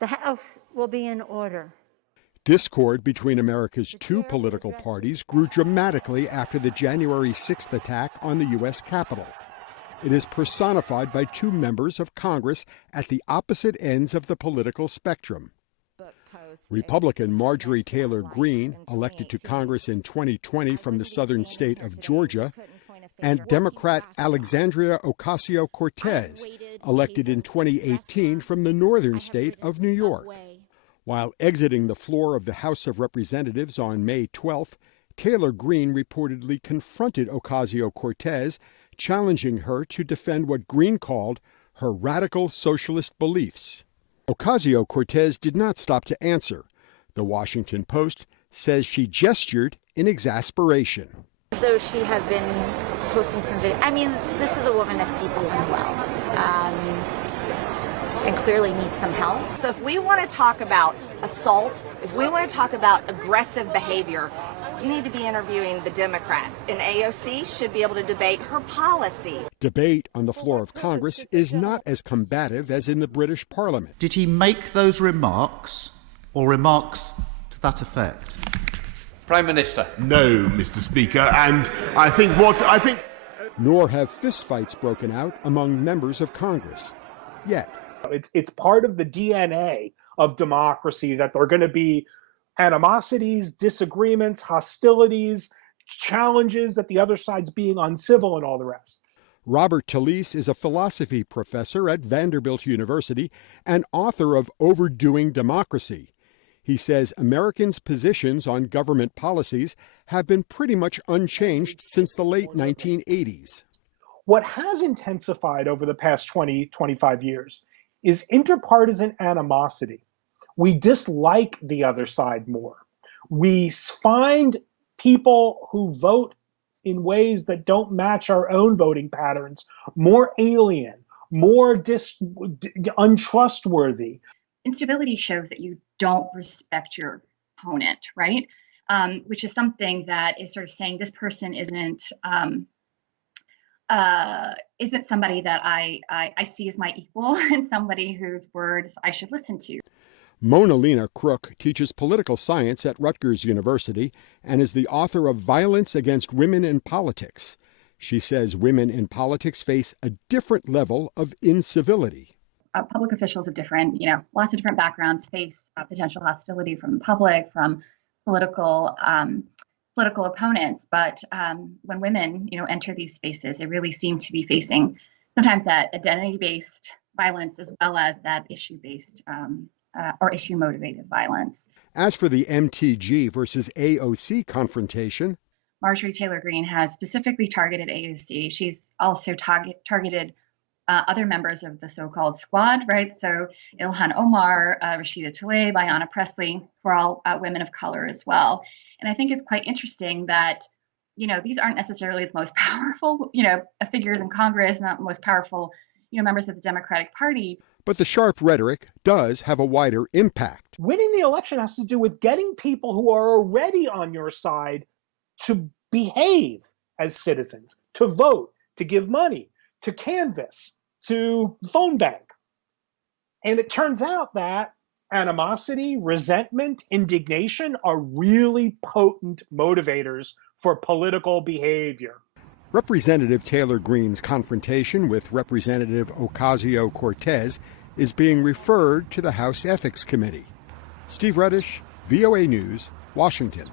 The House will be in order. Discord between America's two political parties grew dramatically after the January 6th attack on the U.S. Capitol. It is personified by two members of Congress at the opposite ends of the political spectrum. Republican Marjorie Taylor Greene, elected to Congress in 2020 from the southern state of Georgia, and Democrat Alexandria Ocasio-Cortez, elected in 2018 from the northern state of New York. While exiting the floor of the House of Representatives on May 12th, Taylor Greene reportedly confronted Ocasio-Cortez, challenging her to defend what Greene called her radical socialist beliefs. Ocasio-Cortez did not stop to answer. The Washington Post says she gestured in exasperation. As though she had been posting some video. I mean, this is a woman that's deeply unwell and clearly needs some help. So if we want to talk about assault, if we want to talk about aggressive behavior, you need to be interviewing the Democrats. And AOC should be able to debate her policy. Debate on the floor of Congress is not as combative as in the British Parliament. Did he make those remarks or remarks to that effect? Prime Minister. No, Mr. Speaker, and I think Nor have fistfights broken out among members of Congress. Yet. It's part of the DNA of democracy that there are going to be animosities, disagreements, hostilities, challenges that the other side's being uncivil and all the rest. Robert Talisse is a philosophy professor at Vanderbilt University and author of Overdoing Democracy. He says Americans' positions on government policies have been pretty much unchanged since the late 1980s. What has intensified over the past 25 years is interpartisan animosity. We dislike the other side more. We find people who vote in ways that don't match our own voting patterns more alien, more untrustworthy. Incivility shows that you don't respect your opponent, right? Which is something that is sort of saying this person isn't somebody that I see as my equal and somebody whose words I should listen to. Mona Lena Crook teaches political science at Rutgers University and is the author of Violence Against Women in Politics. She says women in politics face a different level of incivility. Public officials of lots of different backgrounds face potential hostility from the public, from political opponents. But when women, enter these spaces, they really seem to be facing sometimes that identity-based violence as well as that issue-based or issue-motivated violence. As for the MTG versus AOC confrontation, Marjorie Taylor Greene has specifically targeted AOC. She's also targeted other members of the so-called squad, right? So Ilhan Omar, Rashida Tlaib, Ayanna Pressley, who are all women of color as well. And I think it's quite interesting that, these aren't necessarily the most powerful, figures in Congress, not the most powerful, members of the Democratic Party. But the sharp rhetoric does have a wider impact. Winning the election has to do with getting people who are already on your side to behave as citizens, to vote, to give money, to canvass, to phone bank. And it turns out that animosity, resentment, indignation are really potent motivators for political behavior. Representative Taylor Greene's confrontation with Representative Ocasio-Cortez is being referred to the House Ethics Committee. Steve Redisch, VOA News, Washington.